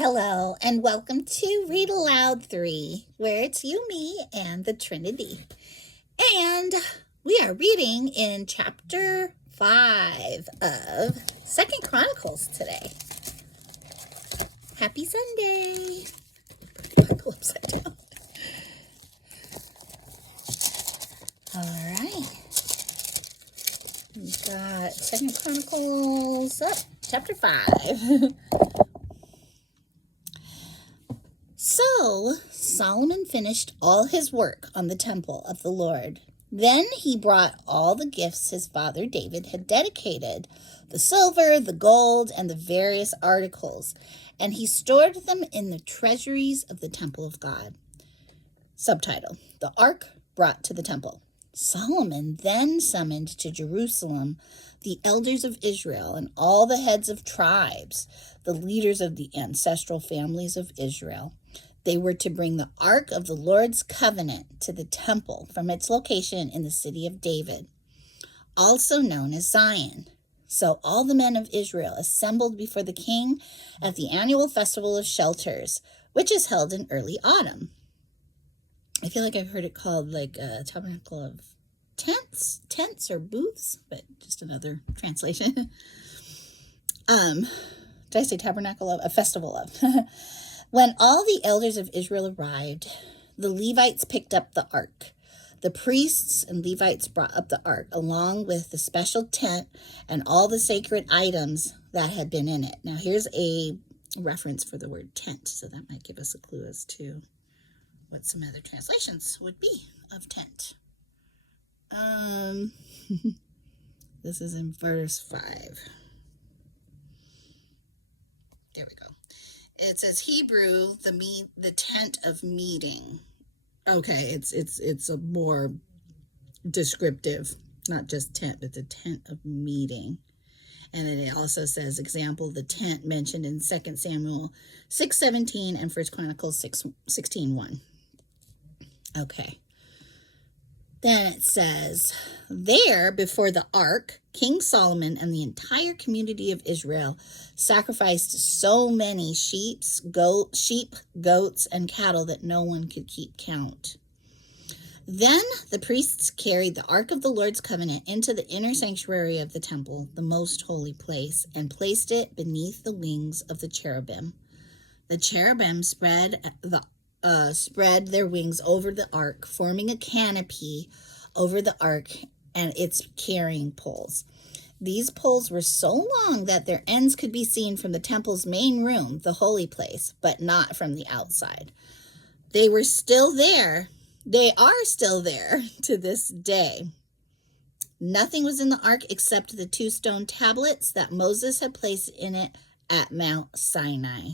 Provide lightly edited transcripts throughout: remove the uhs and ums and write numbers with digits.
Hello, and welcome to Read Aloud 3, where it's you, me, and the Trinity. And we are reading in chapter 5 of 2nd Chronicles today. Happy Sunday! Bible upside down. Alright. We've got 2nd Chronicles up, chapter 5. So Solomon finished all his work on the temple of the Lord. Then he brought all the gifts his father David had dedicated, the silver, the gold, and the various articles, and he stored them in the treasuries of the temple of God. Subtitle: The Ark brought to the temple. Solomon then summoned to Jerusalem the elders of Israel and all the heads of tribes, the leaders of the ancestral families of Israel. They were to bring the Ark of the Lord's covenant to the temple from its location in the city of David, also known as Zion. So all the men of Israel assembled before the king at the annual festival of shelters, which is held in early autumn. I feel like I've heard it called like a tabernacle of tents or booths, but just another translation. Did I say tabernacle of? A festival of. When all the elders of Israel arrived, the Levites picked up the ark. The priests and Levites brought up the ark, along with the special tent and all the sacred items that had been in it. Now, here's a reference for the word tent, so that might give us a clue as to what some other translations would be of tent. This is in verse 5. There we go. It says Hebrew, the tent of meeting. Okay, it's a more descriptive, not just tent, but the tent of meeting. And then it also says, example, the tent mentioned in 2 Samuel 6:17 and 1 Chronicles 6:16:1. Okay. Then it says, there before the ark, King Solomon and the entire community of Israel sacrificed so many sheep, goats, and cattle that no one could keep count. Then the priests carried the Ark of the Lord's covenant into the inner sanctuary of the temple, the most holy place, and placed it beneath the wings of the cherubim. The cherubim spread their wings over the ark, forming a canopy over the ark and its carrying poles. These poles were so long that their ends could be seen from the temple's main room, the holy place, but not from the outside. They were still there. They are still there to this day. Nothing was in the ark except the 2 stone tablets that Moses had placed in it at Mount Sinai.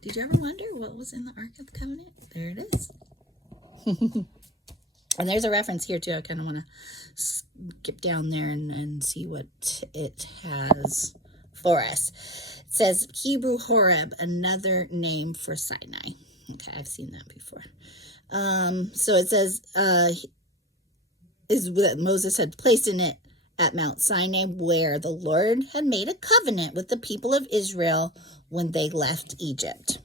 Did you ever wonder what was in the Ark of the Covenant? There it is. And there's a reference here, too. I kind of want to skip down there and see what it has for us. It says Hebrew Horeb, another name for Sinai. Okay, I've seen that before. So it says is that Moses had placed in it at Mount Sinai, where the Lord had made a covenant with the people of Israel when they left Egypt.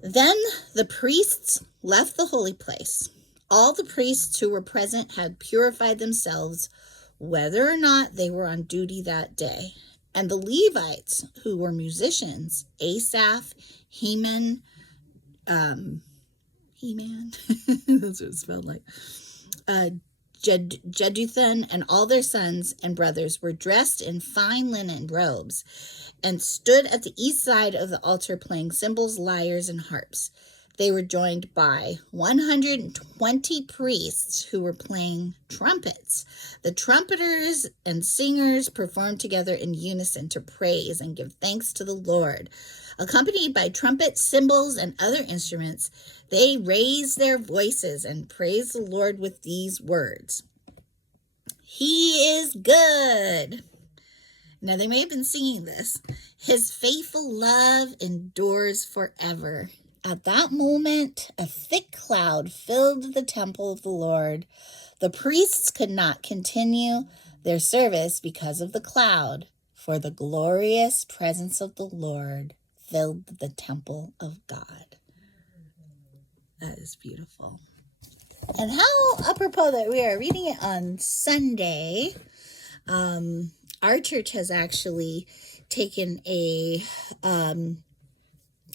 Then the priests left the holy place. All the priests who were present had purified themselves, whether or not they were on duty that day. And the Levites, who were musicians, Asaph, Heman, that's what it spelled like, Jeduthun, and all their sons and brothers were dressed in fine linen robes and stood at the east side of the altar playing cymbals, lyres, and harps. They were joined by 120 priests who were playing trumpets. The trumpeters and singers performed together in unison to praise and give thanks to the Lord. Accompanied by trumpets, cymbals, and other instruments, they raised their voices and praised the Lord with these words: He is good. Now, they may have been singing this. His faithful love endures forever. At that moment, a thick cloud filled the temple of the Lord. The priests could not continue their service because of the cloud, for the glorious presence of the Lord filled the temple of God. That is beautiful. And how apropos that we are reading it on Sunday. Our church has actually taken a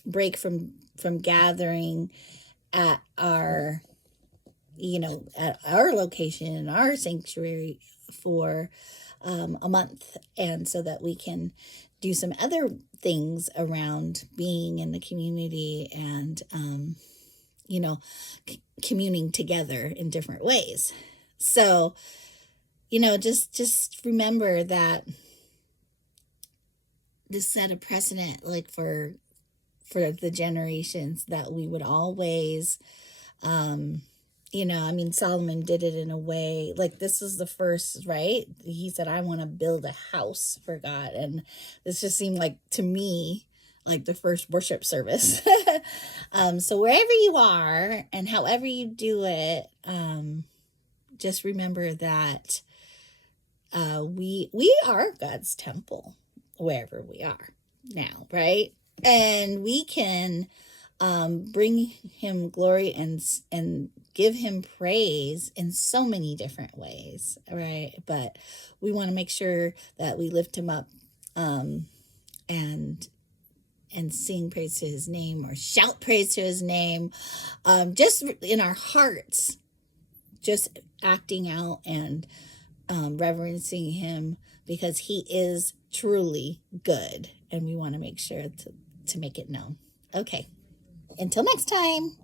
break from gathering at our location in our sanctuary for a month, and so that we can do some other things around being in the community and communing together in different ways. So just remember that this set a precedent, like for the generations, that we would always Solomon did it in a way, like, this is the first, right? He said, I want to build a house for God. And this just seemed like, to me, like the first worship service. So wherever you are and however you do it, just remember that we are God's temple wherever we are now, right? And we can bring him glory and give him praise in so many different ways, right? But we want to make sure that we lift him up and sing praise to his name, or shout praise to his name, just in our hearts, just acting out and reverencing him, because he is truly good, and we want to make sure to make it known. Okay, until next time.